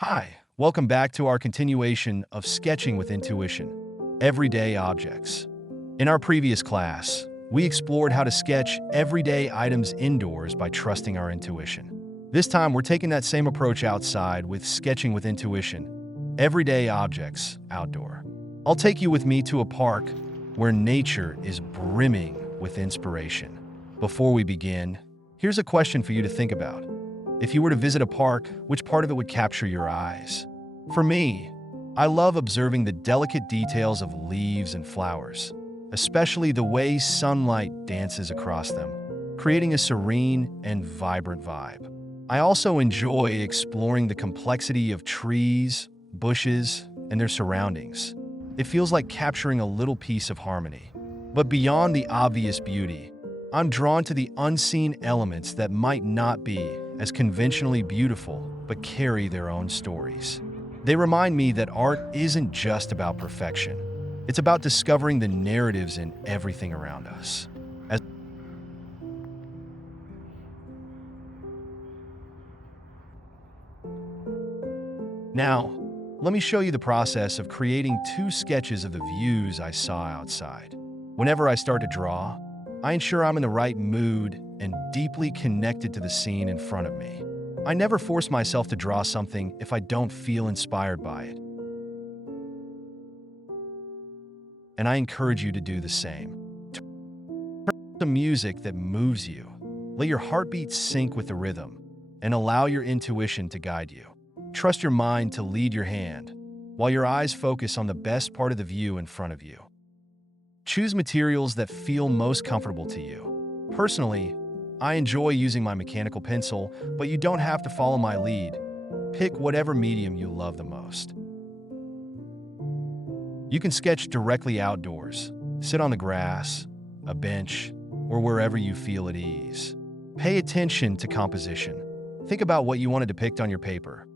Hi, welcome back to our continuation of Sketching with Intuition, Everyday Objects. In our previous class, we explored how to sketch everyday items indoors by trusting our intuition. This time, we're taking that same approach outside with Sketching with Intuition, Everyday Objects outdoor. I'll take you with me to a park where nature is brimming with inspiration. Before we begin, here's a question for you to think about. If you were to visit a park, which part of it would capture your eyes? For me, I love observing the delicate details of leaves and flowers, especially the way sunlight dances across them, creating a serene and vibrant vibe. I also enjoy exploring the complexity of trees, bushes, and their surroundings. It feels like capturing a little piece of harmony. But beyond the obvious beauty, I'm drawn to the unseen elements that might not be as conventionally beautiful, but carry their own stories. They remind me that art isn't just about perfection. It's about discovering the narratives in everything around us. Now, let me show you the process of creating two sketches of the views I saw outside. Whenever I start to draw, I ensure I'm in the right mood and deeply connected to the scene in front of me. I never force myself to draw something if I don't feel inspired by it. And I encourage you to do the same. Turn to music that moves you. Let your heartbeat sync with the rhythm and allow your intuition to guide you. Trust your mind to lead your hand while your eyes focus on the best part of the view in front of you. Choose materials that feel most comfortable to you. Personally, I enjoy using my mechanical pencil, but you don't have to follow my lead. Pick whatever medium you love the most. You can sketch directly outdoors, sit on the grass, a bench, or wherever you feel at ease. Pay attention to composition. Think about what you want to depict on your paper.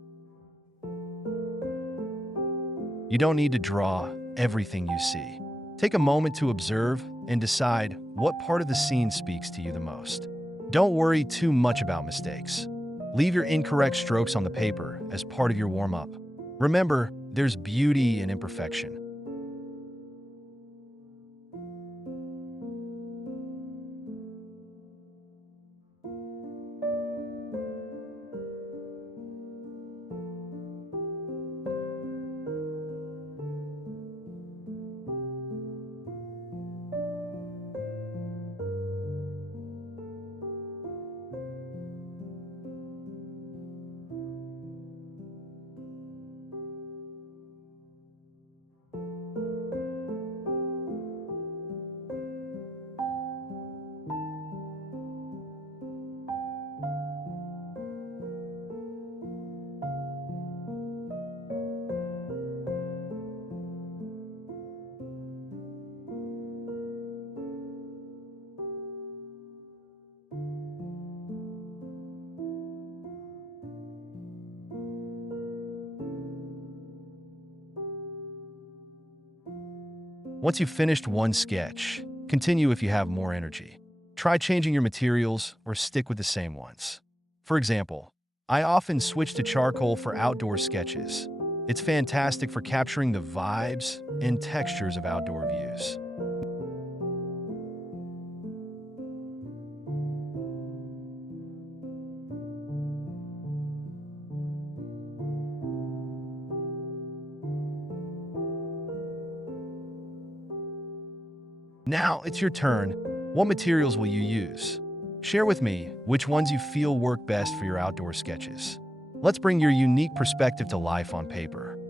You don't need to draw everything you see. Take a moment to observe and decide what part of the scene speaks to you the most. Don't worry too much about mistakes. Leave your incorrect strokes on the paper as part of your warm-up. Remember, there's beauty in imperfection. Once you've finished one sketch, continue if you have more energy. Try changing your materials or stick with the same ones. For example, I often switch to charcoal for outdoor sketches. It's fantastic for capturing the vibes and textures of outdoor views. Now it's your turn. What materials will you use? Share with me which ones you feel work best for your outdoor sketches. Let's bring your unique perspective to life on paper.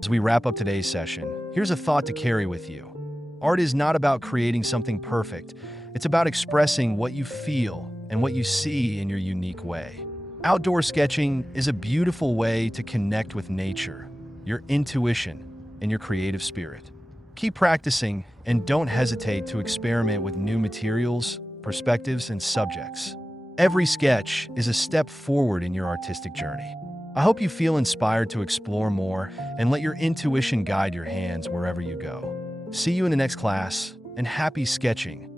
As we wrap up today's session, here's a thought to carry with you. Art is not about creating something perfect. It's about expressing what you feel and what you see in your unique way. Outdoor sketching is a beautiful way to connect with nature, your intuition, and your creative spirit. Keep practicing and don't hesitate to experiment with new materials, perspectives, and subjects. Every sketch is a step forward in your artistic journey. I hope you feel inspired to explore more and let your intuition guide your hands wherever you go. See you in the next class, and happy sketching!